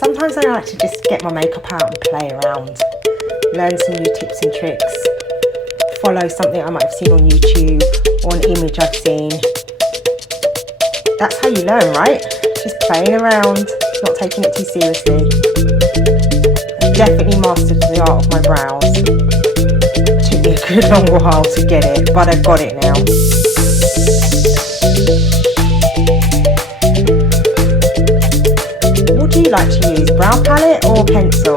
Sometimes I like to just get my makeup out and play around, learn some new tips and tricks, follow something I might have seen on YouTube or an image I've seen. That's how you learn, right? Just playing around, not taking it too seriously. I definitely mastered the art of my brows. It took me a good long while to get it, but I've got it now. What do you like to use, brow palette or pencil?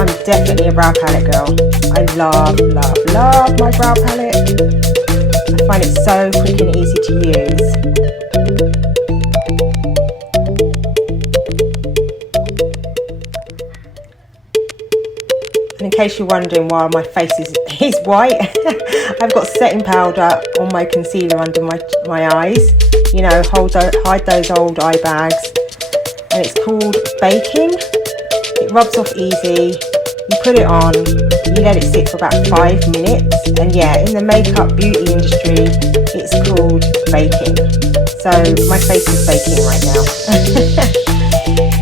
I'm definitely a brow palette girl. I love my brow palette. I find it so quick and easy to use. And in case you're wondering why my face is white, I've got setting powder on my concealer under my eyes. You know, hide those old eye bags. And it's called Baking. It rubs off easy. You put it on, you let it sit for about 5 minutes. And yeah, in the makeup beauty industry, it's called baking. So my face is baking right now.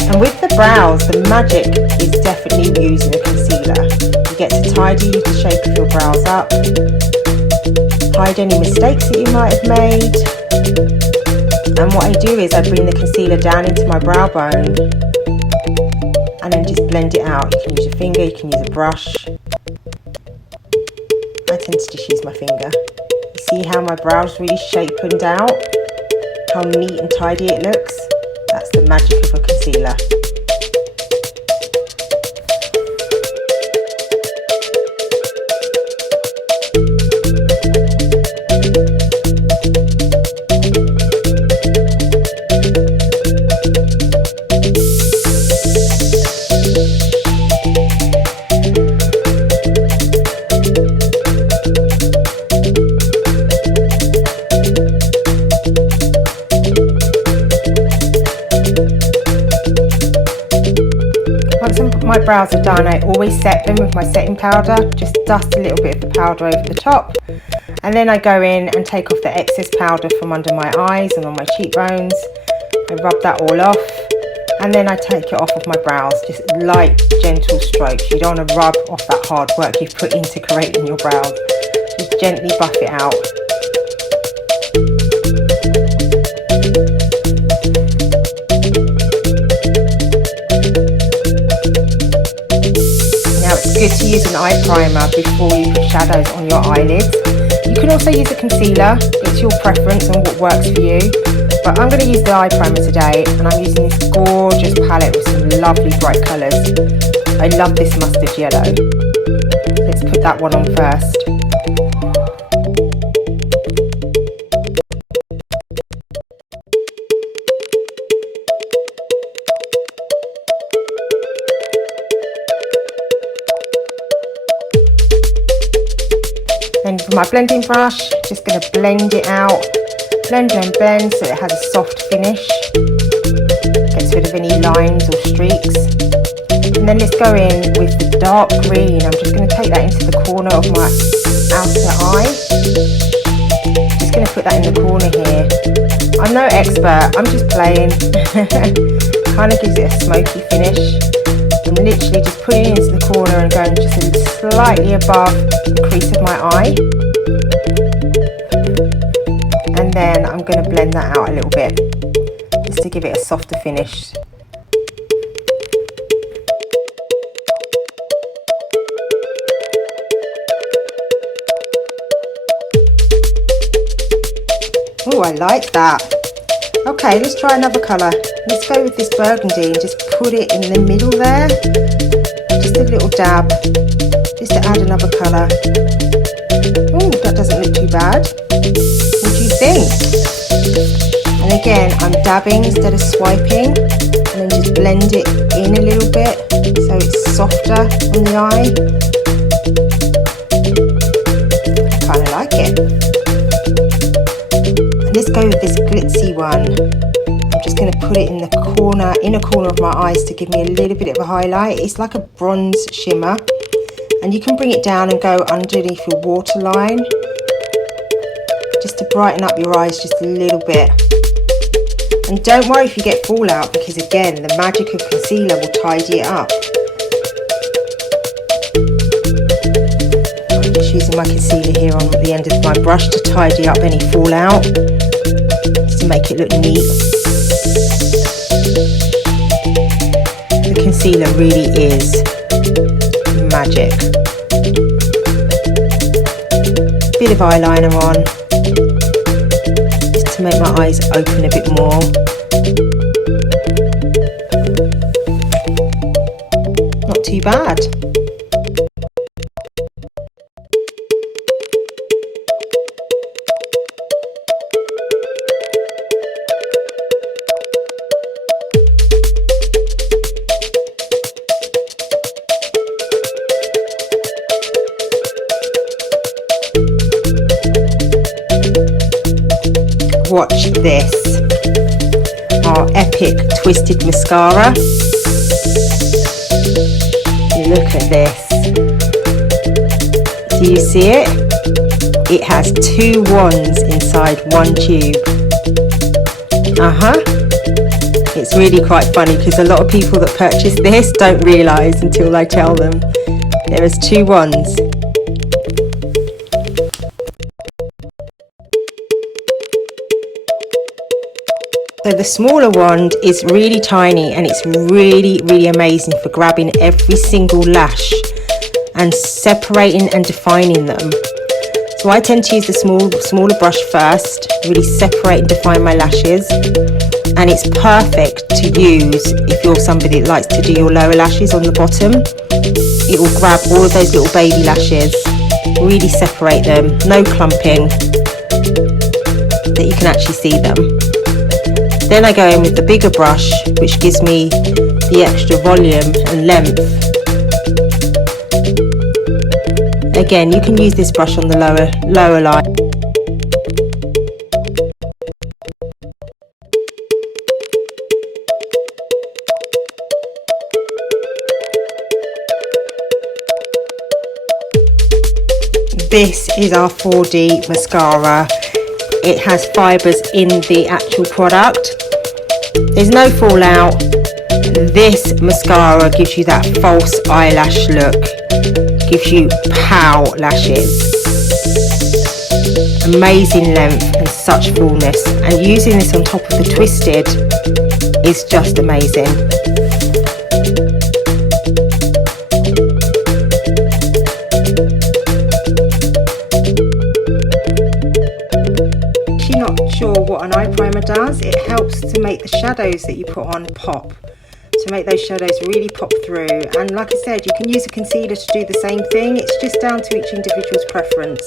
And with the brows, the magic is definitely using a concealer. You get to tidy the shape of your brows up, hide any mistakes that you might have made. And what I do is I bring the concealer down into my brow bone and then just blend it out. You can use your finger, you can use a brush. I tend to just use my finger. You see how my brows really shapened out? How neat and tidy it looks? That's the magic of a concealer. My brows are done, I always set them with my setting powder, just dust a little bit of the powder over the top, and then I go in and take off the excess powder from under my eyes and on my cheekbones. I rub that all off, and then I take it off of my brows, just light gentle strokes. You don't want to rub off that hard work you've put into creating your brows, just gently buff it out. Good to use an eye primer before you put shadows on your eyelids. You can also use a concealer, it's your preference and what works for you. But I'm going to use the eye primer today, and I'm using this gorgeous palette with some lovely bright colours. I love this mustard yellow. Let's put that one on first. Then with my blending brush, just going to blend it out, blend so it has a soft finish, gets rid of any lines or streaks. And then let's go in with the dark green. I'm just going to take that into the corner of my outer eye. Just going to put that in the corner here. I'm no expert, I'm just playing. Kind of gives it a smoky finish. I'm literally just putting it into the corner and going just slightly above the crease of my eye. And then I'm going to blend that out a little bit, just to give it a softer finish. Oh, I like that. Okay, let's try another colour. Let's go with this burgundy and just put it in the middle there. Just a little dab, just to add another colour. Oh, that doesn't look too bad. What do you think? And again, I'm dabbing instead of swiping, and then just blend it in a little bit so it's softer on the eye. I kind of like it. And let's go with this glitzy one. I'm just going to put it in the inner corner of my eyes to give me a little bit of a highlight. It's like a bronze shimmer, and you can bring it down and go underneath your waterline just to brighten up your eyes just a little bit. And don't worry if you get fallout, because again, the magic of concealer will tidy it up. I'm just using my concealer here on the end of my brush to tidy up any fallout, just to make it look neat. The concealer really is magic. Bit of eyeliner on, to make my eyes open a bit more. Not too bad. Watch this, our epic twisted mascara. Look at this. Do you see it? It has 2 wands inside 1 tube. It's really quite funny, because a lot of people that purchase this don't realise until I tell them there is 2 wands. So the smaller wand is really tiny, and it's really amazing for grabbing every single lash and separating and defining them. So I tend to use the smaller brush first, really separate and define my lashes, and it's perfect to use if you're somebody that likes to do your lower lashes on the bottom. It will grab all of those little baby lashes, really separate them, no clumping, that you can actually see them. Then I go in with the bigger brush, which gives me the extra volume and length. Again, you can use this brush on the lower line. This is our 4D mascara. It has fibres in the actual product. There's no fallout. This mascara gives you that false eyelash look. Gives you pow lashes. Amazing length and such fullness. And using this on top of the twisted is just amazing. Sure what an eye primer does, it helps to make the shadows that you put on pop, to make those shadows really pop through. And like I said, you can use a concealer to do the same thing. It's just down to each individual's preference.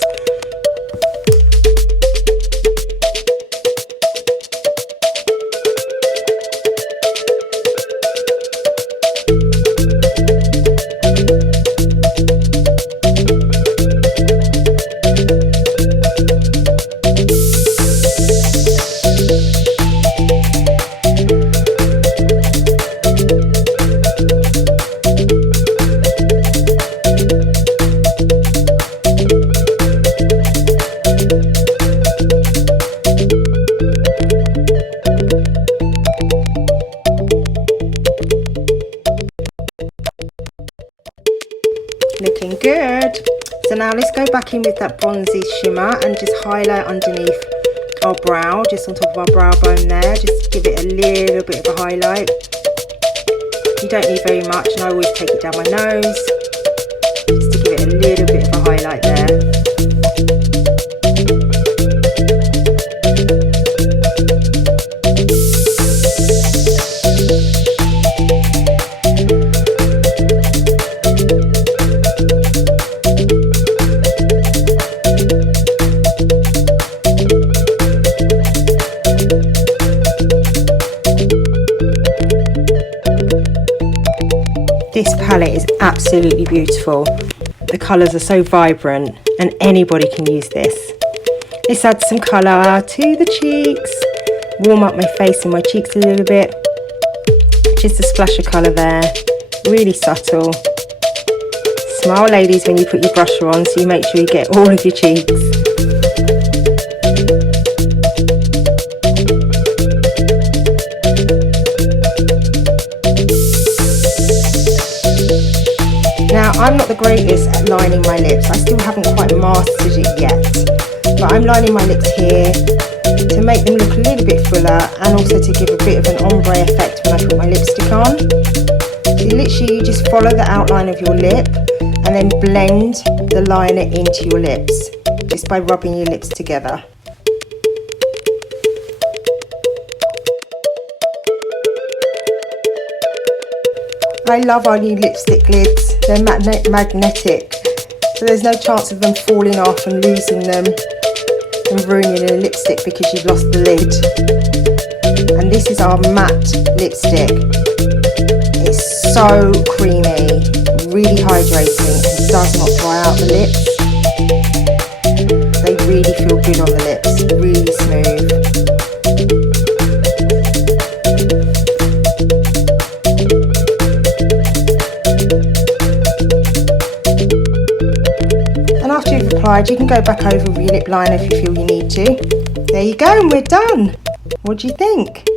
Looking good. So now let's go back in with that bronzy shimmer and just highlight underneath our brow, just on top of our brow bone there. Just give it a little bit of a highlight. You don't need very much, and I always take it down my nose just to give it a little bit of a highlight there. This palette is absolutely beautiful. The colours are so vibrant and anybody can use this. Let's add some colour to the cheeks. Warm up my face and my cheeks a little bit. Just a splash of colour there. Really subtle. Smile, ladies, when you put your brusher on, so you make sure you get all of your cheeks. I'm not the greatest at lining my lips. I still haven't quite mastered it yet. But I'm lining my lips here to make them look a little bit fuller and also to give a bit of an ombre effect when I put my lipstick on. So literally you just follow the outline of your lip and then blend the liner into your lips just by rubbing your lips together. I love our new lipstick lids. They're magnetic, so there's no chance of them falling off and losing them and ruining a lipstick because you've lost the lid. And this is our matte lipstick. It's so creamy, really hydrating, and does not dry out the lips. They really feel good on the lips, really smooth. And after you've applied, you can go back over with your lip liner if you feel you need to. There you go, and we're done. What do you think?